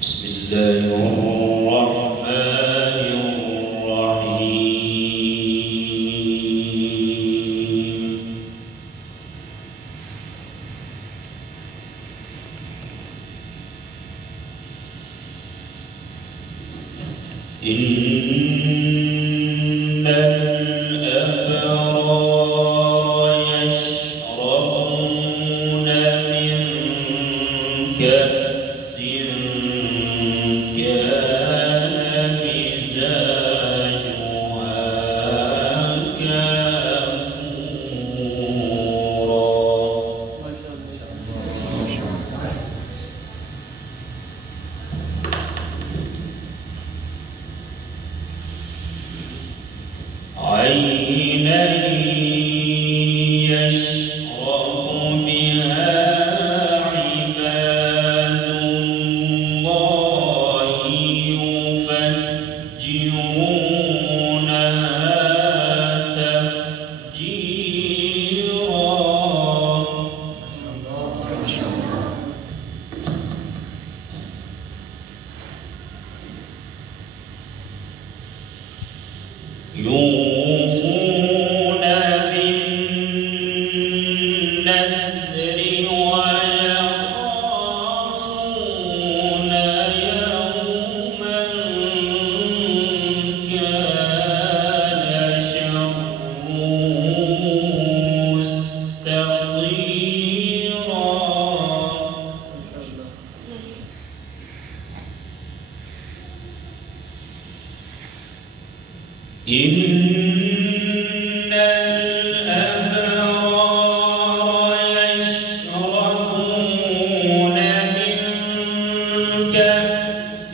بسم الله الرحمن الرحيم. إن الأبرار يشربون من كأس كان مزاجها كافورا. عينا يشرب بها عباد الله يفجرونها تفجيرا. يوفون بالنذر ويخافون يوما كان شره مستطيرا. إن الأبرار يشربون من كأس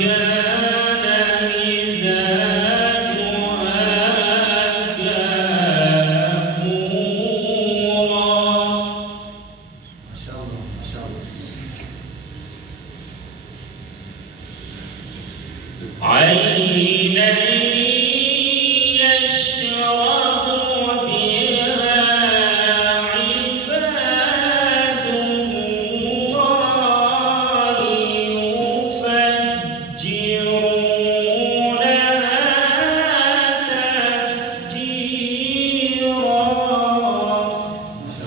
كان مزاجها كافورا. عينا يشرب بها عباد الله يفجرونها تفجيرا.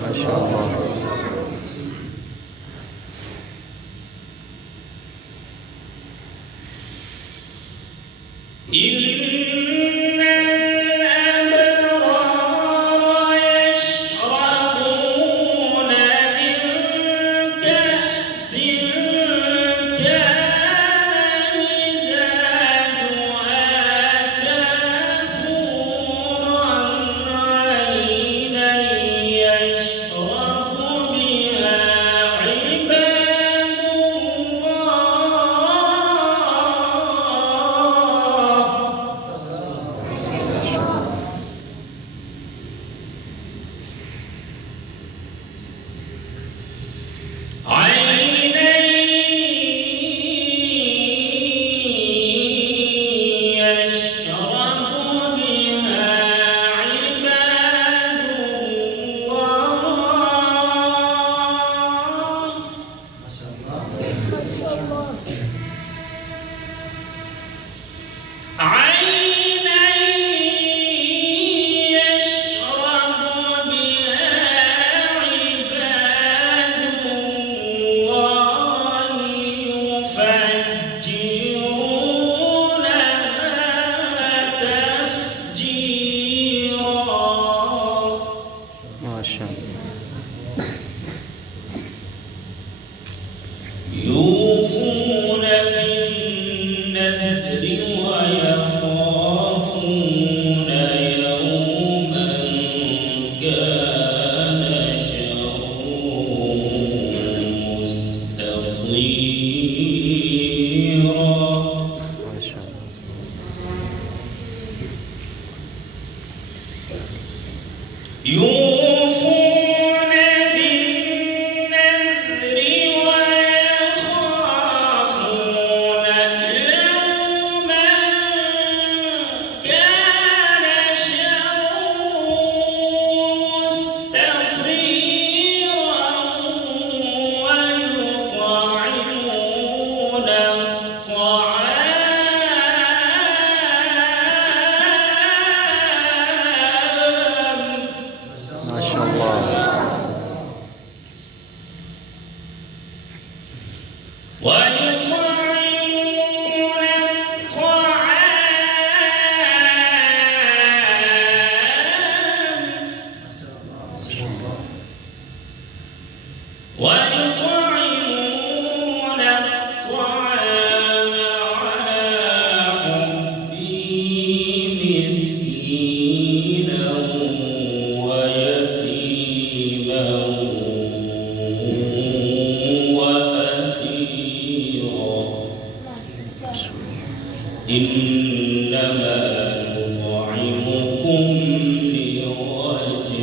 ما شاء الله. إن الأبرار يشربون من كأس كان مزاجها كافورا. عينا يشرب بها عباد عينا يشرب بها عباد الله. ما شاء الله. عينا يشرب بها عباد الله يفجرونها تفجيرا. ما شاء الله. يوفون بالنذر ويخافون يوما كان شره مستطيرا. ما شاء الله. يوفون بالنذر ويخافون يوما كان شره مستطيرا. ويطعمون ويطعمون الطعام على حبه مسكينا ويتيما وأسيرا إنما نطعمكم لوجه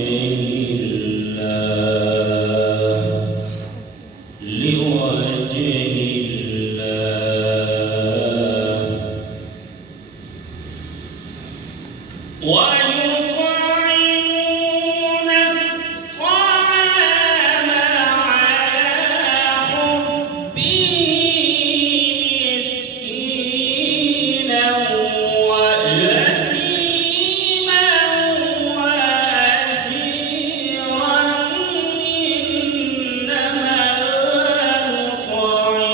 الله ويطعمون الطعام على حبه مسكينا ويتيما وأسيرا إنما نطعمكم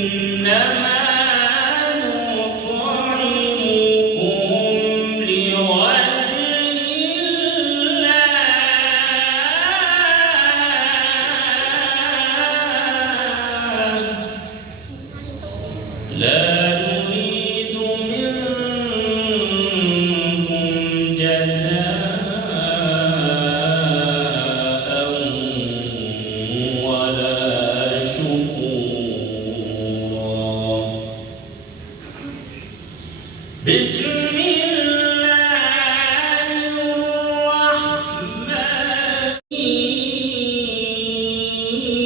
إنما نطعمكم لوجه الله لا نريد منكم جزاء ولا شكورا بسم الله الرحمن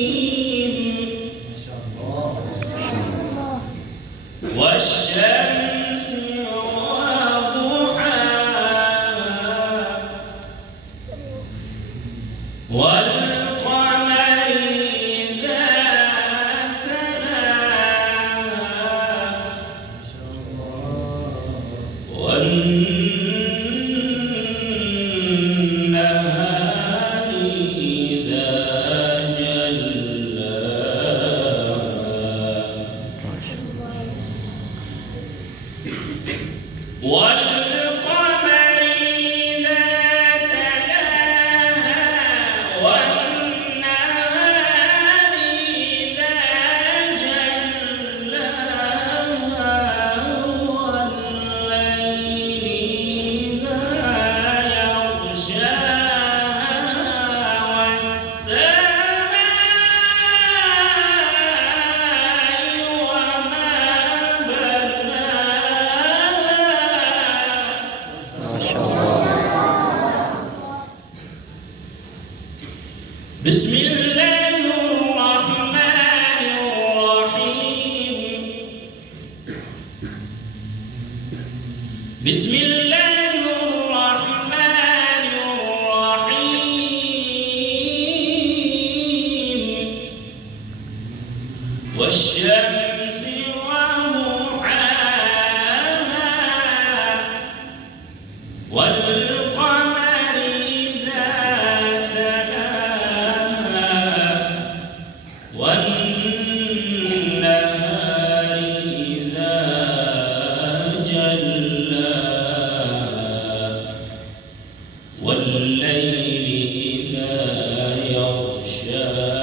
الرحيم والشمس وضحاها والقمر إذا تلاها والنهار إذا جلاها والقمر إذا تلاها والنهار إذا جلاها والليل إذا يغشاها والسماء وما بسم الله الرحمن الرحيم بسم الله الرحمن الرحيم والشمس وضحاها والقمر إذا والنهار إذا جلاها والليل إذا يغشاها